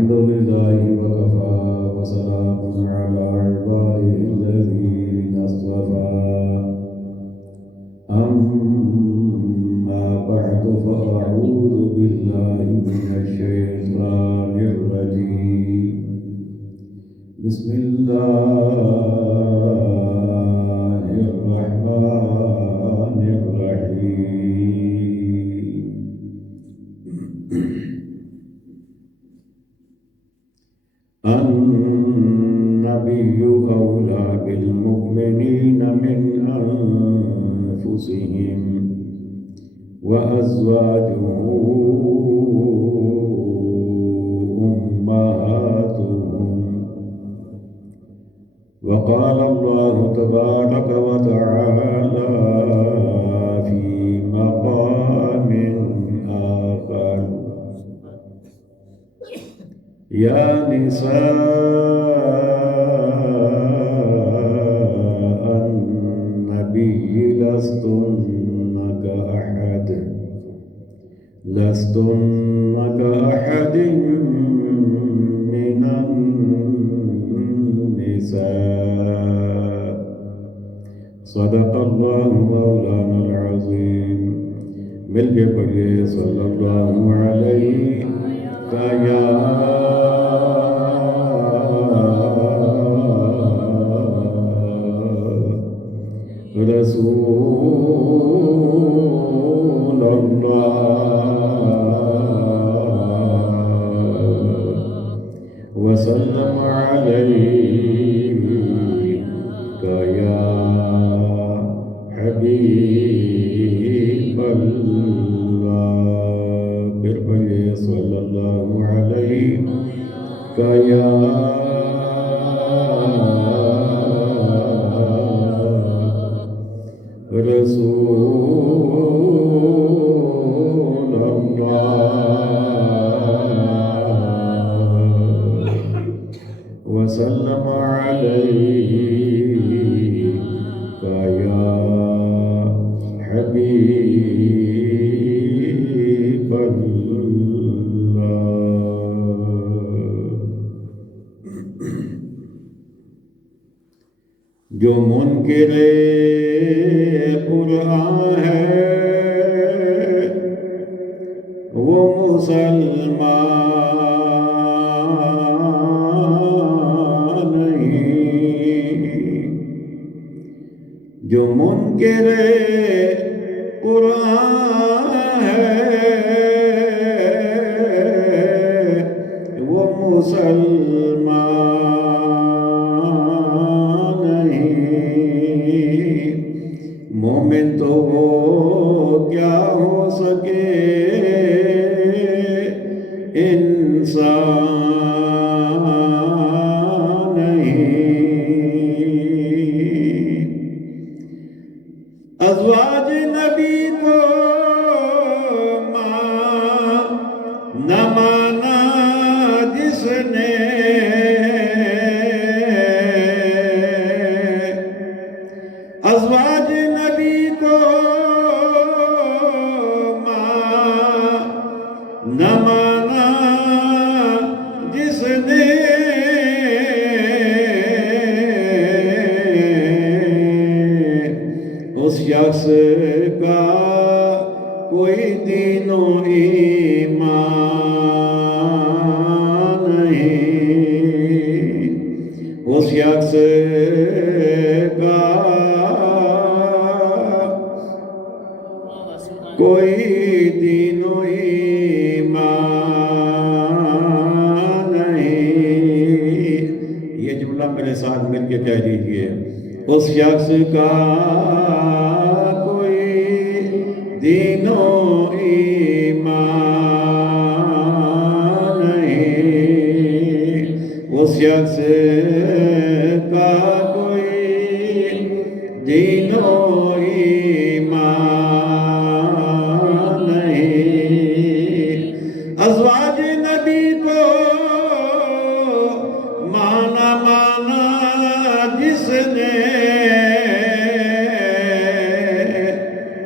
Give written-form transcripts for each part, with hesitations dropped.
الحمد لله وكفى وسلام على عباده الذين اصطفى أما بعد فأعوذ بالله من الشيطان الرجيم بسم الله الرحمن الرحيم النبي أولى بالمؤمنين من أنفسهم وأزواجه أمهاتهم وقال الله تبارك وتعالى في مقام آخر يا نساء النبي لستن كأحد من النساء صدق الله مولانا العظيم مل کے پڑھیے صلی اللہ علیہ یا رسول اللہ وسلم علیک یا حبیب اللہ پھر پڑھیے صلی اللہ علیک یا رسول اللہ وسلم علیک یا حبیب اللہ جو منکر قرآن ہے وہ مسلمان نہیں جو منکر قرآن ہے وہ مسلمان نہیں مومن تو وہ کیا ہو سکے انسان نہیں ازواج نبی کو نہ مانا جس نے ازواج نبی کو نہ مانا جس نے اس شخص کا کوئی دین و ایمان نہیں اس شخص کا کوئی دین و ایمان نہیں یہ جملہ میرے ساتھ مل کے کہہ دیجئے اس شخص کا کوئی دین و ایمان نہیں اس شخص کا کوئی دین و ایمان نہیں ازواج نبی کو مانا جس نے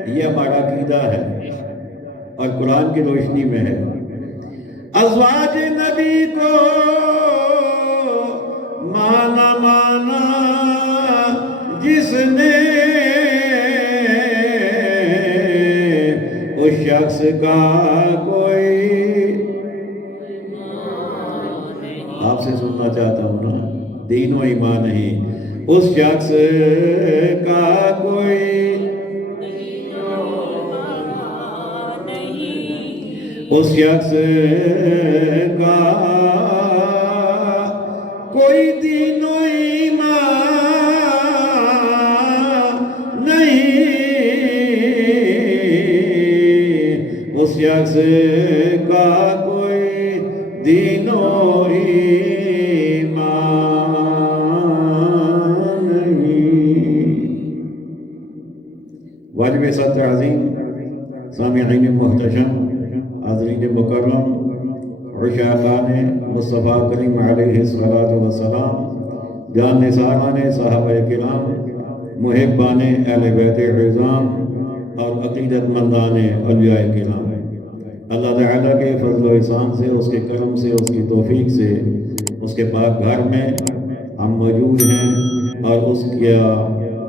یہ ہمارا عقیدہ ہے اور قرآن کی روشنی میں ہے ازواج نبی کو مانا جس نے اس شخص کا کوئی آپ سے سننا چاہتا ہوں نا، دین و ایمان نہیں، اس شخص کا کوئی اس شخص کا کوئی دین و ایمان نہیں، اس شخص کا کوئی دین و ایمان نہیں۔ واجب صدر عظیم، سامعین محتشم، حاضرین مکرم، عشاقان مصطفیٰ کریم علیہ السلام، جان نثاران صحابہ کرام، محبان اہل بیت عظام اور عقیدت مندان اولیاء کرام، اللہ تعالیٰ کے فضل و احسان سے، اس کے کرم سے، اس کی توفیق سے اس کے پاک گھر میں ہم موجود ہیں اور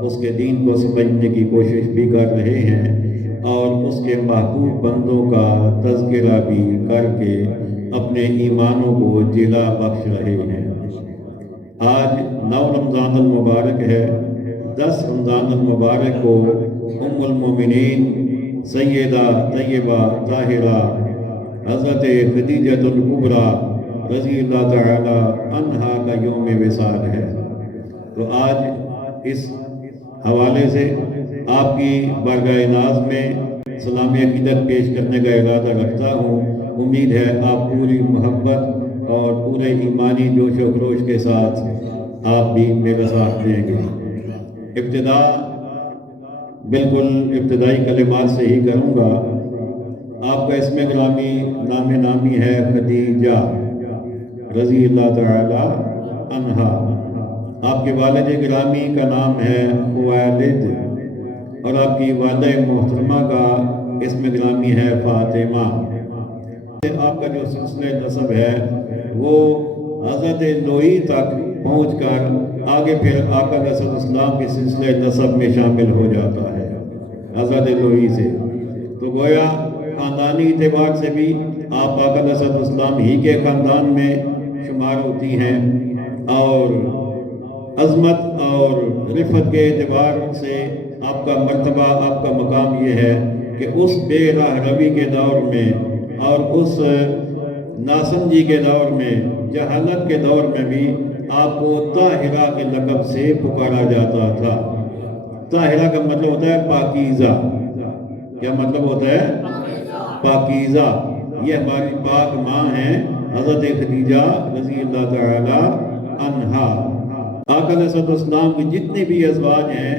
اس کے دین کو سمجھنے کی کوشش بھی کر رہے ہیں اور اس کے محبوب بندوں کا تذکرہ بھی کر کے اپنے ایمانوں کو جلا بخش رہے ہیں۔ آج 9 رمضان المبارک ہے۔ 10 رمضان المبارک کو ام المومنین سیدہ طیبہ طاہرہ حضرت خدیجہ الکبریٰ رضی اللہ تعالی عنہا کا یوم وصال ہے۔ تو آج اس حوالے سے آپ کی بارگاہ ناز میں سلامی عقیدت پیش کرنے کا ارادہ رکھتا ہوں۔ امید ہے آپ پوری محبت اور پورے ایمانی جوش و خروش کے ساتھ آپ بھی میرا ساتھ دیں گے۔ ابتدا بالکل ابتدائی کلمات سے ہی کروں گا۔ آپ کا اسم گرامی نام نامی ہے خدیجہ رضی اللہ تعالی عنہا۔ آپ کے والد گرامی کا نام ہے خویلد اور آپ کی والدہ محترمہ کا اسم گرامی ہے فاطمہ۔ آپ کا جو سلسلہ نسب ہے وہ حضرت نوحی تک پہنچ کر آگے پھر آقا صلی اللہ علیہ وسلم کے سلسلہ نسب میں شامل ہو جاتا ہے حضرت نوحی سے۔ تو گویا خاندانی اعتبار سے بھی آپ آقا صلی اللہ علیہ وسلم ہی کے خاندان میں شمار ہوتی ہیں، اور عظمت اور رفت کے اعتبار سے آپ کا مرتبہ، آپ کا مقام یہ ہے کہ اس بے راہ روی کے دور میں اور اس ناسمجھی کے دور میں، جہالت کے دور میں بھی آپ کو طاہرہ کے لقب سے پکارا جاتا تھا۔ طاہرہ کا مطلب ہوتا ہے پاکیزہ۔ کیا مطلب ہوتا ہے؟ پاکیزہ۔ یہ ہماری پاک ماں ہیں حضرت خدیجہ رضی اللہ تعالی عنہا۔ آقا علیہ السلام کی جتنے بھی ازواج ہیں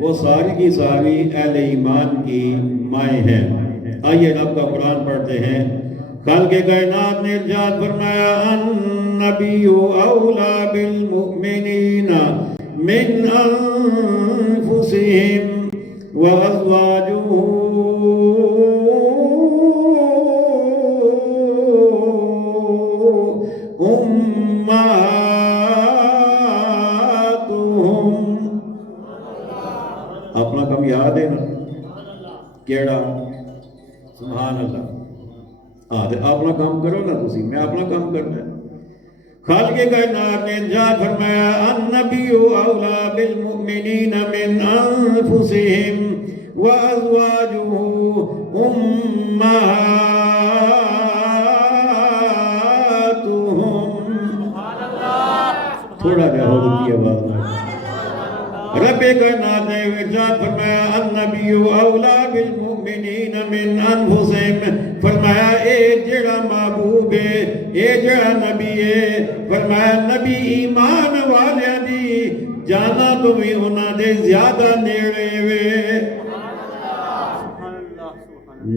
وہ ساری کی ساری اہل ایمان کی مائیں ہیں۔ آئیے رب کا قرآن پڑھتے ہیں۔ خالق کائنات نے ارشاد فرمایا النبی اولا بالمؤمنین من انفسہم وازواجہ اپنا کم یاد ہے نا کیڑا؟ سبحان اللہ۔ اپنا کام کرو نا تسی، میں اپنا کام کرنا ہے۔ خالق کائنات نے ارشاد فرمایا النبی اولا بالمؤمنین من انفسہم وازواجہ امہاتہم۔ تھوڑا گہرا کی آواز میں رب کائنات نے ارشاد فرمایا النبی اولا بالمؤمنین من انفسہم، فرمایا اے جڑا محبوب ہے، اے جڑا نبی ہے، فرمایا نبی ایمان والیاں دی جانا تو بھی انہاں دے زیادہ نیڑے وے۔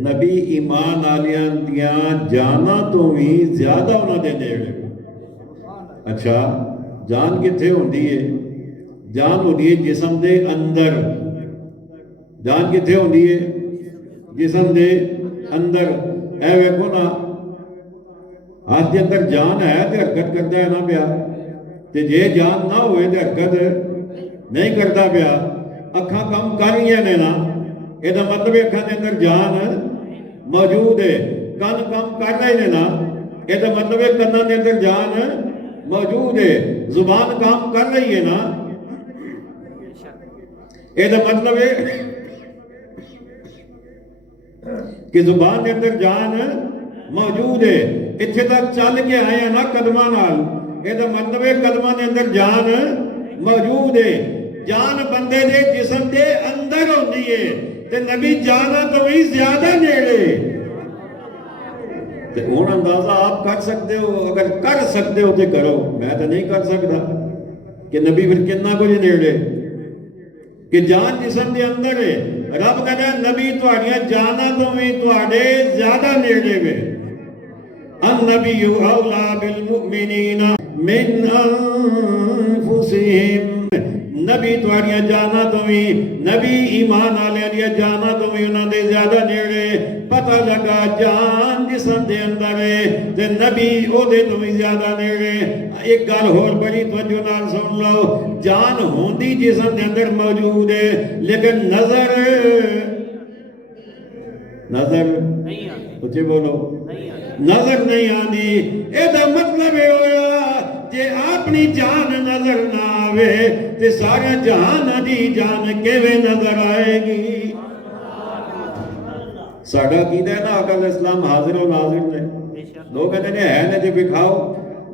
نبی ایمان والیاں دیاں جانا تو بھی زیادہ انہاں دے نیڑے وے۔ اچھا جان کتھے ہوندی ہے؟ جان ہوندی ہے جسم دے اندر۔ جان کتھے ہوندی ہے؟ جسم دے اندر۔ اے ویکھو نا ہاتھ کے اندر جان ہے تو حرکت کرتا ہے نا پیا، تے جے جان نہ ہوئے تو حرکت نہیں کرتا پیا۔ اکھاں کام کر رہی نے نا، یہ مطلب اکھاں کے اندر جان موجود ہے۔ کن کام کر رہے ہیں نا، یہ مطلب کناں کے اندر جان موجود ہے۔ زبان کام کر رہی ہے نا، یہ مطلب ہے کہ زبان کے اندر جان موجود ہے۔ اتنے تک چل کے آئے ہیں نا قدمہ نال، یہ مطلب ہے قدمہ کے اندر جان موجود ہے۔ جان بندے دے جسم دے اندر ہوتی ہے، تے نبی جانا تو بھی زیادہ نیڑے۔ تے ہن اندازہ آپ کر سکتے ہو، اگر کر سکتے ہو تے کرو، میں تو نہیں کر سکتا کہ نبی پھر کتنا کچھ نیڑے، کہ جان جسم دے اندر ہے۔ رب کہنا ہے نبی تہاڈیاں جانا تو بھی تہاڈے زیادہ نیڑے وے۔ النبی اولا بالمؤمنین من انفسہم، نبی تہاڈیاں جانا تو بھی، نبی ایمان والے دیا جانا تو بھی انہاں دے زیادہ نیڑے۔ پتہ لگا جان جسم دے اندر ہے تے نبی او دے تو بھی زیادہ نیڑے۔ ایک گل ہور بڑی توجہ نال سن لو، جان ہوندی جسم دے اندر موجود ہے، لیکن نظر نہیں آتی، اچھے بولو، نظر نہیں آتی۔ یہ مطلب ہے ہویا جے اپنی جان نظر نہ آوے تے سارا جہان دی جان کیویں نظر آئے گی؟ ساڈا عقیدہ ہے نا آقا علیہ السلام حاضر و ناظر نے۔ لوگ کہتے ہیں ہے نے تے دکھاؤ،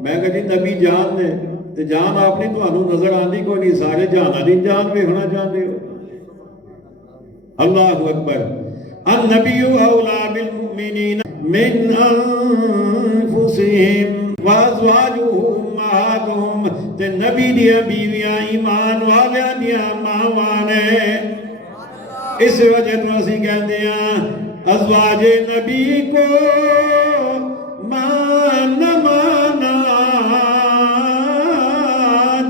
میں کہتی نبی جان نے تے جان اپنی تانوں نظر آندی کوئی نہیں، سارے جہان دی جان ویکھنا چاہتے ہو۔ اللہ اکبر۔ النبی اولا بالمؤمنین من انفسہم وازواجہ امہاتہم، تے نبی دیا بیویاں ایمان والیاں دیا ماواں نے۔ اس وجہ تو اسی کہتے ہیں ازواج نبی کو ماں نہ مانا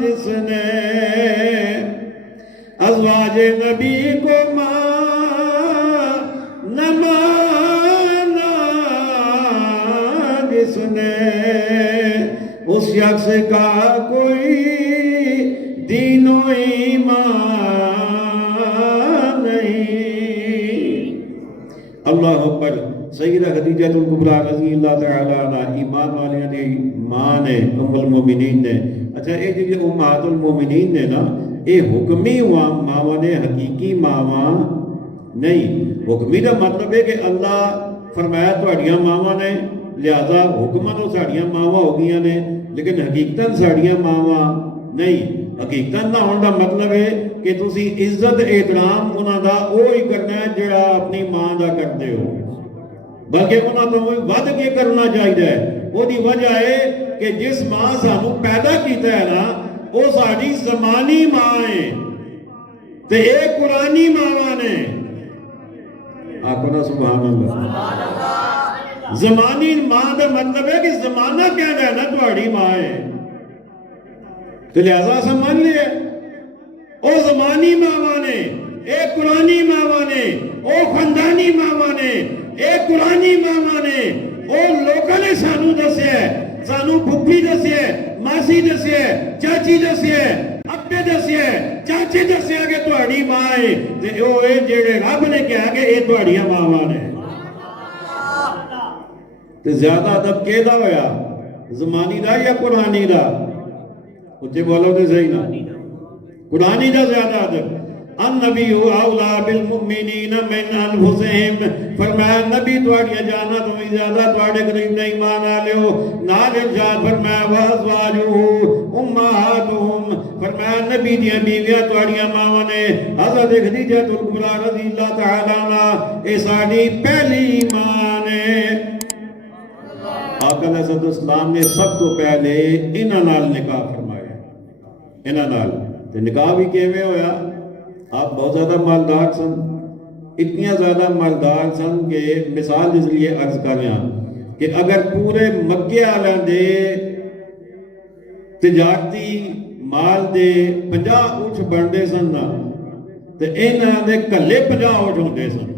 جس نے، ازواج نبی کو ماں نہ مانا جس نے، اس شخص کا کوئی دین و ایمان نہیں۔ اللہ اکبر۔ سیدہ خدیجہ الکبریٰ رضی اللہ تعالیٰ عنہ ایمان والیاں دی ماں نے، ام المومنین نے۔ اچھا یہ جو امہات المومنین نے نا، یہ حکمی ماواں نے، حقیقی ماواں نہیں۔ حکمی دا مطلب ہے کہ اللہ فرمایا تہاڈیاں ماواں نے، لہذا حکماں تو ساڈیاں ماواں ہو گئیاں نے، لیکن حقیقتاً ساڈیاں ماواں نہیں۔ حقیقتاً نہ ہونے کا مطلب ہے کہ تسی عزت احترام انہاں دا وہی کرنا ہے جڑا اپنی ماں دا کرتے ہو، بلکہ انہاں تو ود کے کرنا چاہیے۔ وہ دی وجہ ہے کہ جس ماں سانو پیدا کیتا ہے نا، وہ ساری زمانی ماں ہے تے ایک قرآنی ماں نے۔ آکھو نا سبحان اللہ۔ زمانی ماں دا مطلب ہے کہ زمانہ کیا ہے نا تہاڈی ماں ہے، تو لہذا سمجھ لیے او زمانی ماواں نے، اے قرآنی ماواں نے، او خاندانی ماواں نے، اے قرآنی ماواں نے۔ او لوگوں نے سانو دسیا ہے، سانو پھپھی دسیا ہے، ماسی دسیا ہے، چاچی دسیا ہے، ابے دسیا ہے، چاچے دسیا کہ تہاڈی ماں ہے، تے او اے جڑے رب نے کہا کہ اے تہاڈیاں ماواں نے۔ تے زیادہ ادب کیدا ہویا، زمانی دا یا قرآنی دا؟ اچھے بولو تے صحیح نا، قرآنی دا زیادہ ادب۔ النبی اولا بالمؤمنین من انفسہم، فرمایا نبی تہاڈیاں جاناں تو بھی زیادہ تہاڈے قریب نہیں ایمان والے ہو۔ نال ارشاد فرمایا وازواجہ امہاتہم، فرمایا نبی دیاں بیویاں تہاڈیاں ماواں نے۔ حضرت خدیجہ الکبریٰ رضی اللہ تعالیٰ عنہا اے ساڈی پہلی ماں نے۔ آقا علیہ السلام نے سب تو پہلے انہاں نال نکاح فرمایا، انہاں نال۔ تے نکاح بھی کیویں ہویا؟ آپ بہت زیادہ مالدار سن، اتنی زیادہ مالدار سن کہ مثال جس لیے عرض کر رہا کہ اگر پورے مکے والوں دے تجارتی مال دے 50 اونٹ بنتے سن نا، تے انہاں دے کلے 50 اونٹ ہوندے سن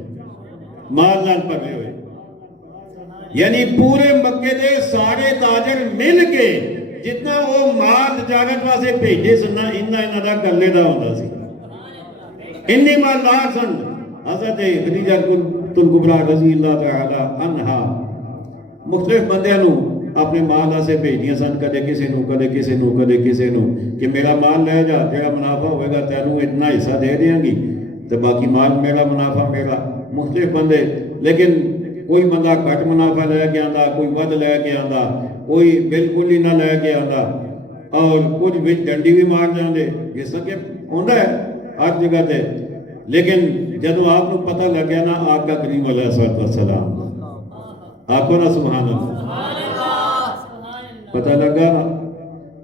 مال نال بھرے ہوئے۔ یعنی پورے مکے دے سارے تاجر مل کے جتنا وہ مال تجارت واسطے بھیجے سن انہاں دا گلے دا ہوندا سی. انی مالدار سن. حضرت خدیجہ کلبرا رضی اللہ تعالی عنہا مختلف بندیاں نو اپنے مال واسطے بھیجیاں سن, کدے کسے نو کدے کسے نو کدے کسے نو, کہ میرا مال لے جا, جڑا منافع ہوئے گا تینوں اتنا حصہ دے دیاں گی تو باقی مال میرا, منافع میرا. مختلف بندے, لیکن کوئی بندہ گھٹ منافع لے کے آندا, کوئی ود لے کے آندا, کوئی بالکل ہی نہ لے کے آندا, اور کچھ وچ ڈنڈی بھی مار جاندے, جس طرح کہ ہوندا ہے ہر جگہ تے. لیکن جدوں آپ کو پتہ لگ گیا نا آقا کریم علیہ الصلوۃ والسلام, آکھو نا سبحان اللہ, پتہ لگا نا.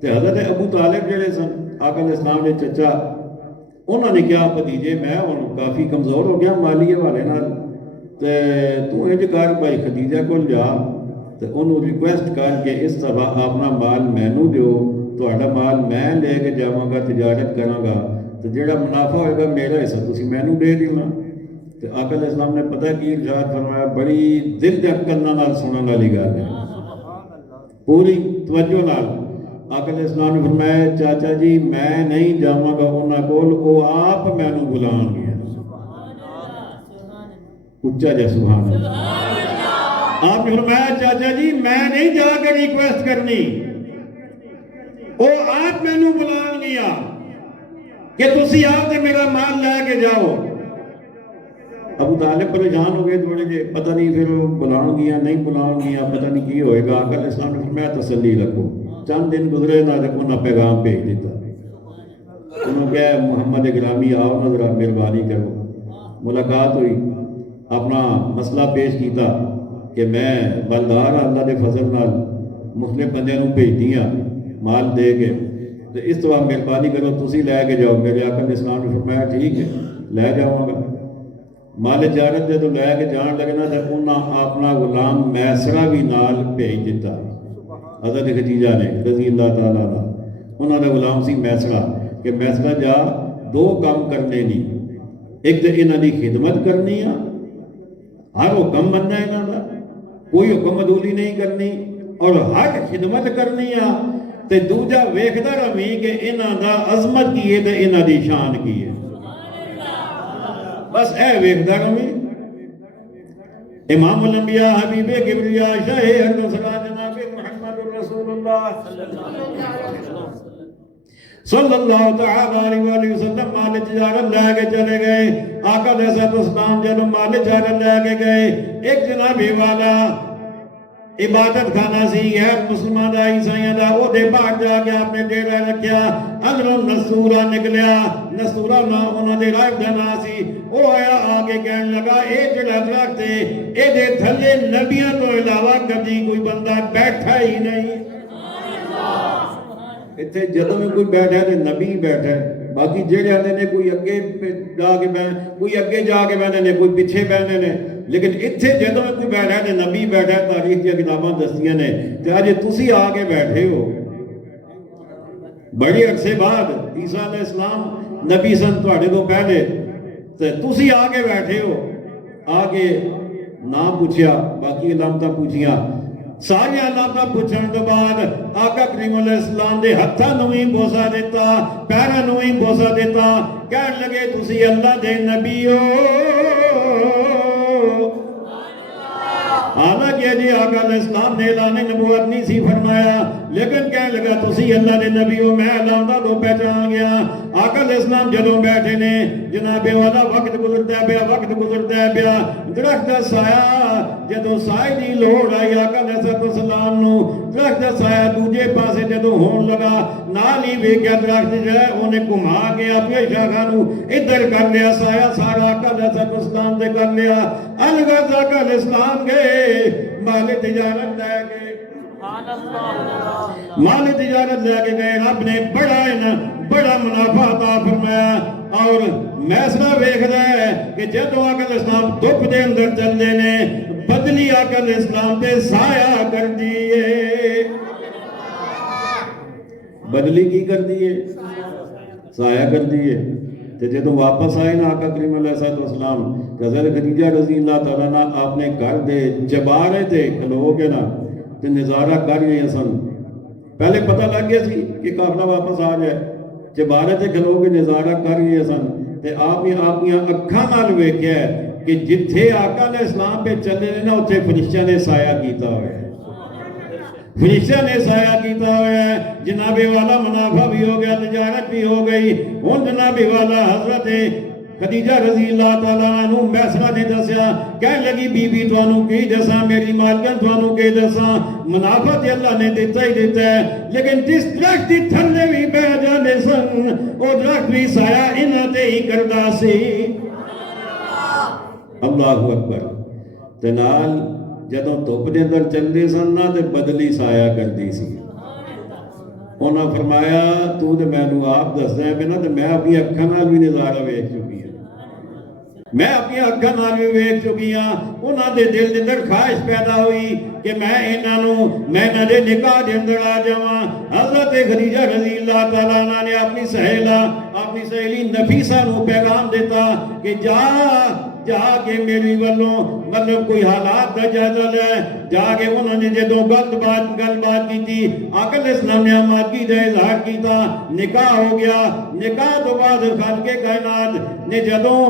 تے حضرت ابو طالب جڑے سن آقا علیہ السلام دے چچا, انہوں نے کیا بھتیجے میں ہن کافی کمزور ہو گیا مالی حوالے نال, تے تو انج کر بھائی خدیجہ کول جا تے انہوں ریکویسٹ کر کے اس طرح اپنا مال مینوں دیو, تہاڈا مال میں لے کے جاواں گا, تجارت کراں گا, تے جڑا منافع ہوئے گا میرا حصہ تسی مینوں دے دینا. تے آقا علیہ السلام نے پتہ کی ارشاد فرمایا, بڑی دل دے کناں نال سنن والی گل ہے, پوری توجہ نال. آقا علیہ السلام نے فرمایا چاچا جی میں نہیں جاواں گا انہاں کول, او آپ مینوں بلان گے. اچھا جا سبحان اللہ. آپ نے فرمایا چاچا جی میں نہیں جا کے ریکویسٹ کرنی, او آپ مینوں بلان گیا کہ تسی آپ تے میرا مال لے کے جاؤ. ابو طالب پریشان ہو گئے تھوڑے جے, پتہ نہیں پھر بلان گیا نہیں بلان گیا, پتہ نہیں کی ہوئے گا. آقا علیہ السلام نے فرمایا تسلی رکھو. چند دن گزرے نہ انہاں پیغام بھیج دیتا, انہوں نے کہا محمد گرامی آؤ نا ذرا مہربانی کرو. ملاقات ہوئی, اپنا مسئلہ پیش کیتا کہ میں بلدار اللہ دے فضل نال مختلف بندیاں نوں بھیج دیاں مال دے کے, تو اس طرح مہربانی کرو تسی لے کے جاؤ. میرے آقا علیہ السلام نے فرمایا ٹھیک ہے لے جاؤں گا. مال تجارت جدوں لے کے جان لگنا تے انہاں اپنا غلام میسرہ بھی نال بھیج دیتا. حضرت خدیجہ نے رضی اللہ تعالیٰ عنہ, انہوں نے غلام سی میسرہ, کہ میسرہ جا دو کام کرنے نہیں, ایک تو انہاں دی خدمت کرنی ہے, ہر حکم مننا انہاں دا, کوئی حکم عدولی نہیں کرنی, اور ہر خدمت کرنی ہے. تے دوجا ویکھدا رہویں کہ انہاں دا عظمت کی ہے تے انہاں دی شان کی ہے, بس اے ویکھدا رہویں. امام الانبیاء حبیب کبریا شاہ ارد سرا جناب محمد رسول اللہ صلی اللہ تعالی علیہ وسلم مال تجارت لے کے چلے گئے. آقا علیہ السلام جب مال تجارت لے کے گئے, ایک جنابی والا عبادت خانہ سی غیر مسلمان دا عیسائیاں دا, او دے باہر جا کے آپ نے ڈیرہ رکھیا. اندروں نصورہ نکلیا, نصورہ انہوں دے رائب دا نا سی. او آیا آگے کہنے لگا اے جڑا درخت ہے اے دے تھلے نبیاں تو علاوہ کبھی کوئی بندہ بیٹھا ہی نہیں. اتنے جدوں میں کوئی بیٹھا ہے نبی بیٹھا ہے, باقی جڑے آتے نے کوئی اگے جا کے بیٹھے, کوئی اگے جا کے بیٹھے نے, کوئی پیچھے بیٹھے نے, لیکن اتنے جدوں میں کوئی بیٹھا ہے نبی بیٹھا ہے. تاریخ کی کتاباں دستیاں نے کہ آج تسی آ کے بیٹھے ہو. بڑی عرصے بعد عیسیٰ علیہ السلام نبی سن تواڈے تو پہلے, تے تسی آ کے بیٹھے ہو. آ کے نام پوچھیا, باقی علامتاں پوچھیاں, ساری علامتاں پوچھن تو بعد آقا کریم علیہ السلام دے ہتھاں نوں ہی بوسا دیتا, پیراں نوں ہی بوسا دیتا, کہن لگے تسی اللہ دے نبی ہو. حالانکہ جی آقا علیہ السلام نے اعلان نبوت نہیں سی فرمایا, لیکن کہنے لگا تسی اللہ دے نبی ہو, میں علامتاں تو پہچان گیا. آقا علیہ السلام جدوں بیٹھے نے, جناب والا وقت گزرتا ہے پیا, وقت گزرتا ہے پیا. درخت دا سایہ جدوں سائے دی لوڑ آئی آقا علیہ السلام نو, درخت دا سایہ دوجے پاسے جدوں ہون لگا, نال ہی ویکھیا درخت جو ہے انہیں گھما کے اپنے شاخاں نو ادھر کر لیا, سایہ سارا آقا علیہ السلام تے کر لیا. الغرض آقا علیہ السلام گئے مال تجارت لے گئے, مال تجارت لے کے گئے. رب نے بڑا منافع عطا فرمایا. اور میسرہ ویکھدا ہے کہ جدوں آقا علیہ السلام دھوپ دے اندر چلدے نے, بدلی آقا علیہ السلام تے سایہ کر دیئے. بدلی کی کر دیئے؟ سایہ کر دیئے. تے جدوں واپس آئے نا آقا کریم علیہ السلام حضرت خدیجہ رضی اللہ تعالیٰ عنہ اپنے گھر دے چبارے تے کھلو کے نا تے نظارہ کر گئے سن. پہلے پتہ لگ گیا سی کہ قافلہ واپس آ جائے, چبارے تے کھلو کے نظارہ کر گئے سن تے آپ نے اپنی اکھاں نال ویکھیا ہے کہ جتھے آقا علیہ السلام پہ چلے نے نا اتھے فرشتیاں نے سایہ کیتا ہوا ہے, فرشتہ نے سایہ کیتا ہوا ہے. جناب والا منافع بھی ہو گیا, تجارت بھی ہو گئی. ہن جناب والا حضرت خدیجہ رضی اللہ تعالیٰ عنہ میسرہ نے دسیا, کہنے لگی بی بی توانوں کی دساں, میری مالکن توانوں کی دساں, منافع تے اللہ نے دیتا ہی دیتا ہے, لیکن جس درخت دی تھلے بھی بہ جانے سن او درخت بھی سایہ انہاں تے ہی کردا سی. اللہ اکبر. تے نال جدوں دھوپ دے اندر چلدے سن نا تے بدلی سایہ کردی سی. انہاں فرمایا تو تے مینوں آپ دسدا ہے کہ نا تے میں اپنی اکھاں نال بھی نظارہ ویکھ چکی ہوں, میں اپنی اکھاں نال بھی ویکھ چکی ہاں. انہاں دے دل دے اندر خواہش پیدا ہوئی کہ میں دے نکاح دے اندر آ جاواں. حضرت خدیجہ رضی اللہ تعالیٰ عنہ نے اپنی سہیلی نفیسہ نو پیغام دیتا کہ جا کے میری والوں مطلب کوئی حالات دا جائزہ لے. جا کے انہوں نے جدوں گل بات کی تھی, آقا علیہ السلام نے آمادگی دا اظہار کیتا, نکاح ہو گیا. نکاح تو بعد خالق کائنات نے جدوں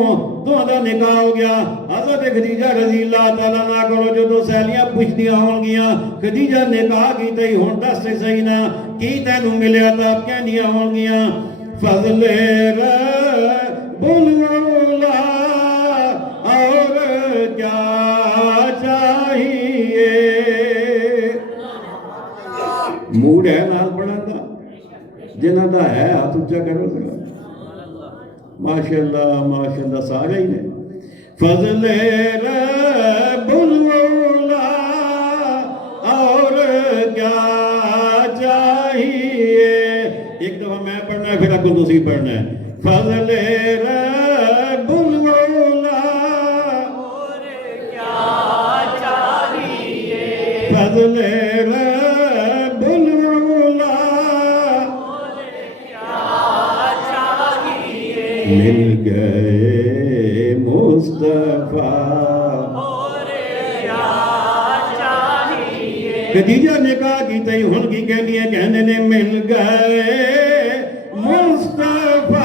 دونوں دا نکاح ہو گیا, حضرت خدیجہ رضی اللہ تعالیٰ عنہ کو جدوں سہیلیاں پوچھدیاں ہون گیاں خدیجہ نکاح کیتا ہی ہن دس تے صحیح نا کی تینوں ملیا تا کہندیاں ہون گیاں فضل رب العلا اور کیا چاہیے. موڈ ہے نال پڑھن دا, جنہاں دا ہے ہاتھ اونچا کرو ذرا. ماشاءاللہ سارے ہی نے. فضل رب العلا اور کیا چاہیے. ایک دفعہ میں پڑھنا ہے پھر اگوں تسی پڑھنا ہے. فضل رب العلا اور کیا چاہیے. فضل رب العلا اور کیا چاہیے. مل گئے مصطفیٰ اور کیا چاہیے. خدیجہ نے کہا کہ تے ہن کی کہندی ہے, کہنے نے مل گئے مصطفیٰ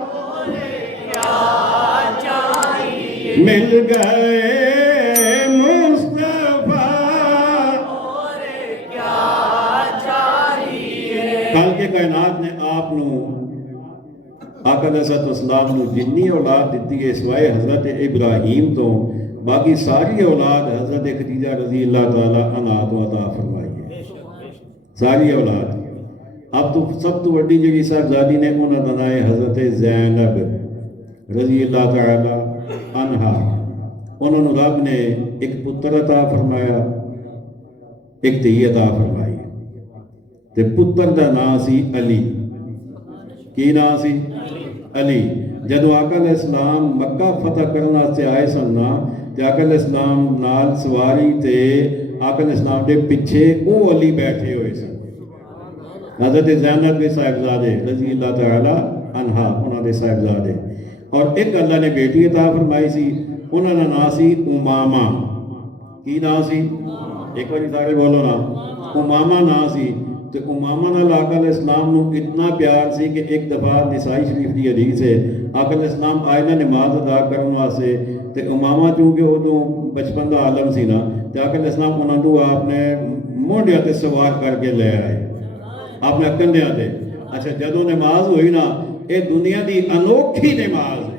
اور کیا چاہیے. مل گئے مصطفیٰ اور کیا چاہیے. خالق کائنات نے آپ نو آقا علیہ السلام نو جنی اولاد دیتی ہے سوائے حضرت ابراہیم تو, باقی ساری اولاد حضرت خدیجہ رضی اللہ تعالیٰ عنہ تو عطا فرمائی ہے, ساری اولاد. اب تو سب تو وڈی جڑی صاحبزادی نے انہاں دا نام ہے حضرت زینب رضی اللہ تعالیٰ عنہا. انہوں نے رب نے ایک پتر عطا فرمایا, ایک دھی عطا فرمائی. تے پتر دا نام سی علی. کی نام سی؟ علی. جدو آقا علیہ السلام مکہ فتح کرنا سے آئے سننا تے آقا علیہ السلام نال سواری تے آقا علیہ السلام دے پیچھے او علی بیٹھے ہوئے سن. حضرت زینب کے صاحبزادے رضی اللہ تعالی عنہا انہاں دے صاحبزادے. اور ایک اللہ نے بیٹی عطا فرمائی سی, انہاں دا نام سی امامہ. کی نام سی؟ ایک بار سارے بولو نا. امامہ نام سی. تو امامہ نال آقا علیہ السلام نو اتنا پیار سی کہ ایک دفعہ نسائی شریف دی حدیث ہے, آقا علیہ السلام آئے نا نماز ادا کرن واسطے تے امامہ چونکہ ادوں بچپن دا عالم سی نا تے آقا علیہ السلام انہاں نو آپ نے مونڈیاں تے سوار کر کے لے آئے آپ نے کندھیاں تے. اچھا جدوں نماز ہوئی نا, اے دنیا دی انوکھی نماز ہے,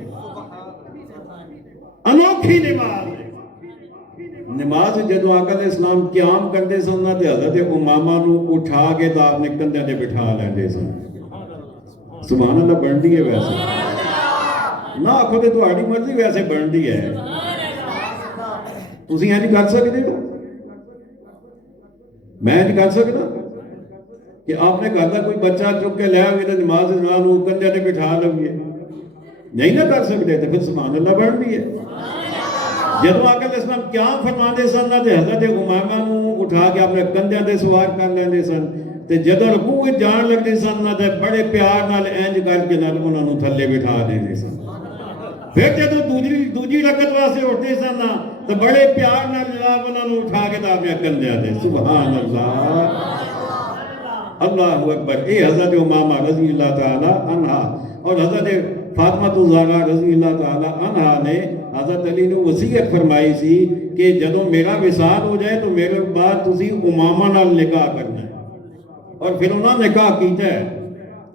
انوکھی نماز ہے. نماز جدو آقا علیہ السلام قیام کرتے سن تے حضرت امامہ نو اٹھا کے تا آپ نے کندھیاں تے بٹھا لیندے سن. سبحان اللہ بنتی ہے ویسے نہ آکھو تے تہاڈی مرضی ویسے بنتی ہے. تسی انج کر سکدے ہو؟ میں انج کر سکدا کہ آپ نے گھر دا کوئی بچہ چک کے لے آوے تے نماز نو کندھیاں تے بٹھا لوگے؟ نہیں نہ کر سکتے تے پھر سبحان اللہ بنتی ہے. جدو آقا علیہ السلام قیام فرما دے سن تے حضرت امامہ نو اٹھا کے اپنے کندھیاں تے سوار کر لیندے سن تے جدوں رکوع وچ جان لگدے سن نا تے بڑے پیار نال انج کر کے نال انہاں نوں تھلے بٹھا دیندے سن. پھر جدوں دوجی رکعت واسطے اٹھدے سن نا تے بڑے پیار نال جناب انہاں نوں اٹھا کے تے اپنے کندھیاں تے. سبحان اللہ اللہ اکبر. اے حضرت امامہ رضی اللہ تعالی عنہا اور حضرت فاطمہ الزہرا رضی اللہ تعالی عنہا نے حضرت علی نے وصیت فرمائی سی کہ جدوں میرا وصال ہو جائے تو میرے بعد تسی امامہ نال نکاح کرنا ہے. اور پھر انہاں نکاح کیتا ہے.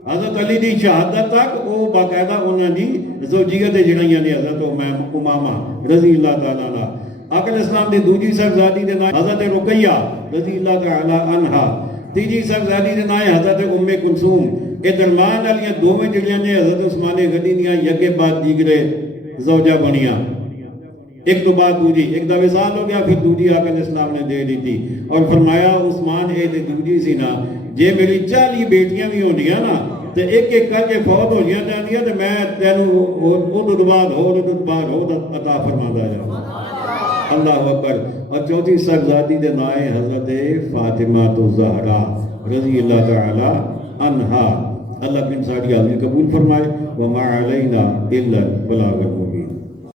حضرت علی دی شہادت تک وہ باقاعدہ انہاں دی زوجیت جڑیاں نے حضرت امامہ رضی اللہ تعالی عنہ. آقا اسلام دی دوجی صاحبزادی دے نام حضرت رقیہ رضی اللہ تعالی عنہا. تیجی صاحبزادی دے نام حضرت ام کلثوم. اے درمیان والیاں دوویں جڑیاں نے حضرت عثمان غنی دیاں یکے بعد دیگرے زوجہ بنیاں. ایک تو بعد دوجی ایک دا وصال ہو گیا پھر دوجی آقا اسلام نے دے دی تھی. اور فرمایا عثمان اے دے دوجی سی نا جے میری 40 بیٹیاں بھی ہوندیاں نا تے ایک ایک کر کے فوت ہو جاندیاں تے میں تینوں اودوں بعد عطا فرماندا جاواں. اللہ اکبر. اور چوتھی صاحبزادی دے نام حضرت فاطمہ الزہرا رضی اللہ تعالی عنہا. اللہ بن ساری حاضری قبول فرمائے. وما علینا الا البلاغ المبین.